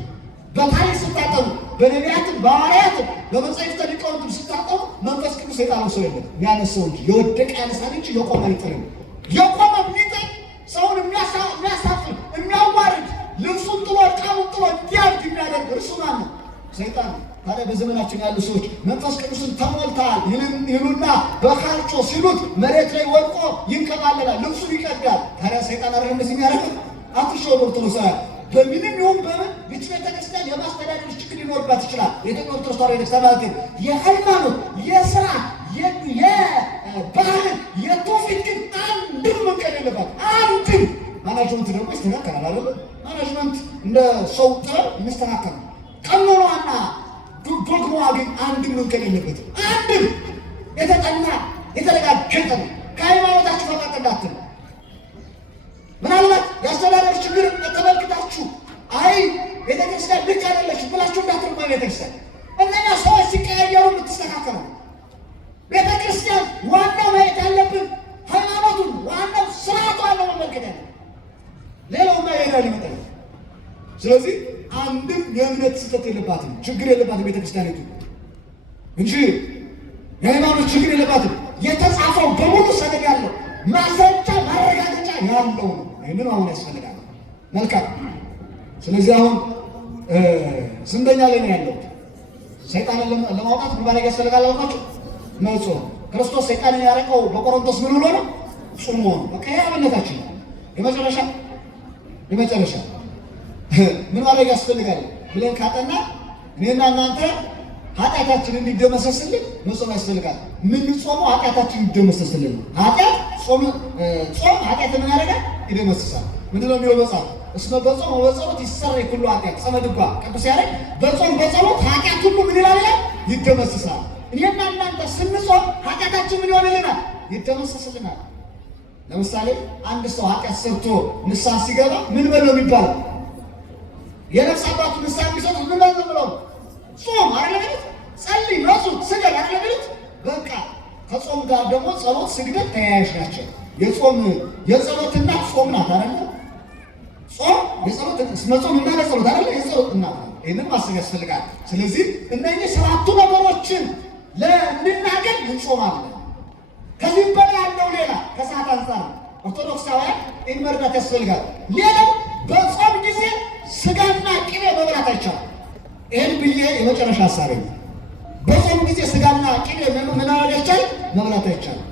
በታሪክ ስታጠኑ በነቢያትም በሐዋርያትም በመጻሕፍተ ሊቃውንትም ስታጠኑ መንፈስ ቅዱስ የጣለው ሰው የለም፣ ያነሳው እንጂ። የወደቀ ያነሳል እንጂ የቆመ አይጥልም። የቆመ የሚጥል ሰውን የሚያሳፍር የሚያዋርድ ልብሱን ጥሎ ዕቃውን ጥሎ እንዲያብድ የሚያደርግ እርሱ ማን ነው? ሰይጣን። ታዲያ በዘመናችን ያሉ ሰዎች መንፈስ ቅዱስን ተሞልተዋል ይሉና በካልቾ ሲሉት መሬት ላይ ወድቆ ይንከባለላል፣ ልብሱን ይቀዳል። ታዲያ ሰይጣን አይደል እንደዚህ የሚያደርገው? አትሸወዱ ኦርቶዶክሳውያን። በምንም ይሁን በምን ይህች ቤተክርስቲያን የማስተዳደር ችግር ሊኖርባት ይችላል። የኢትዮጵያ ኦርቶዶክስ ተዋሕዶ ቤተክርስቲያን ማለት ግን የሃይማኖት፣ የስራ፣ የባህል፣ የትውፊት ግን አንድም መንቀድ የለባት። አንድም ማናጅመንት ደግሞ ይስተካከላል አይደለ? ማናጅመንት እንደ ሰው ጥበብ የሚስተካከል ነው። ቀኖናዋና ዶግማዋ ግን አንድም መንቀድ የለበትም። አንድም የተጠና የተረጋገጠ ነው። ከሃይማኖታችሁ ፈቀቅ እንዳትሉ። ምናልባት የአስተዳደር ችግር ተመልክታችሁ አይ ቤተክርስቲያን ልክ አይደለችም ብላችሁ እንዳትርጓ። ቤተክርስቲያን እነኛ ሰዎች ሲቀያየሩ የምትስተካከለው ቤተክርስቲያን ዋናው ማየት ያለብን ሃይማኖቱን፣ ዋናው ስርዓቷን ነው መመልከት ያለ፣ ሌላውማ ይሄዳል ይመጣል። ስለዚህ አንድም የእምነት ስህተት የለባትም፣ ችግር የለባትም ቤተክርስቲያኒቱ እንጂ የሃይማኖት ችግር የለባትም። የተጻፈው በሙሉ ሰነድ ያለው ማስረጃ ማረጋገጫ ያለው ነው። ይህንን አሁን ያስፈልጋል። መልካም። ስለዚህ አሁን ስንተኛ ላይ ነው ያለው? ሰይጣንን ለማውጣት ምን ማድረግ ያስፈልጋል? አልኳችሁ፣ መጾም። ክርስቶስ ሰይጣንን ያረቀው በቆሮንቶስ ምን ብሎ ነው? ጾሞ ነው። በቃ ይሄ አብነታችን ነው። የመጨረሻ ምን ማድረግ ያስፈልጋል ብለን ካጠና እኔና እናንተ ኃጢአታችን እንዲደመሰስልን መጾም ያስፈልጋል። ምን ጾሙ ኃጢአታችን እንዲደመሰስልን ነው። ጾም ኃጢአት ምን ያደርጋል? ይደመስሳል። ምንድን ነው የሚለው መጽሐፍ? እስመ በጾም ወበጸሎት ይሰረይ ኩሉ ኃጢአት። ጸመድጓ ቅዱስ ያሬድ በጾም በጸሎት ኃጢአት ሁሉ ምን ይላል? ይደመስሳል። እኔና እናንተ ስንጾም ኃጢአታችን ምን ይሆንልናል? ይደመስስልናል። ለምሳሌ አንድ ሰው ኃጢአት ሰርቶ ንስሐ ሲገባ ምን በለው የሚባለው? የነፍስ አባቱ ንስሐ የሚሰጡት ምን በለው ብለው ጾም አይደለም፣ ጸልይ፣ መጹም፣ ስገድ አይደለም። በቃ ከጾም ጋር ደግሞ ጸሎት፣ ስግደት ተያያዥ ናቸው። የጸሎት እናት ጾም ናት አይደለ? ጾም የጸሎት መጾም እና ለጸሎት አይደለ? የጸሎት እናት። ይህንን ማሰብ ያስፈልጋል። ስለዚህ እነኚህ ሰባቱ ነገሮችን ለእንድናገኝ እንጾማለን። ከዚህም በላይ ያለው ሌላ ከሰዓት አንጻር ኦርቶዶክሳውያን ይህን መርዳት ያስፈልጋል። ሌላው በጾም ጊዜ ስጋና ቅቤ መብላት አይቻልም። ይህን ብዬ የመጨረሻ ሀሳቤ ነው። በጾም ጊዜ ስጋና ቅቤ ምን አይቻልም? መብላት አይቻልም።